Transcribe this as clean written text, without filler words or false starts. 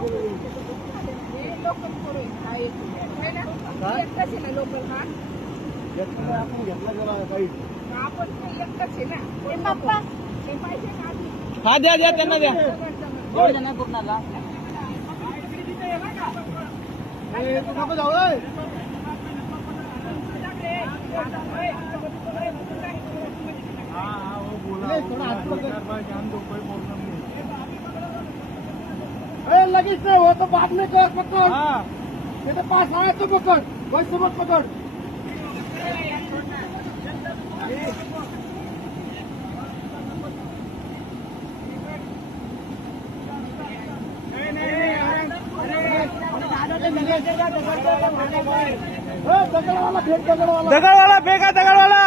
local करू एकटाच आहे ना लोकल हा आपण घेतला जरा काही आपण एकटाच आहे ना पप्पा हे पाहिजे ना आधी हा द्या द्या त्यांना द्या तू नको जाऊ लगेच नाही हो तो बाद में कर पकड़ तेरे पास आए तो पकड़ वैसे मत पकड़ दगड़वाला फेंका दगड़वाला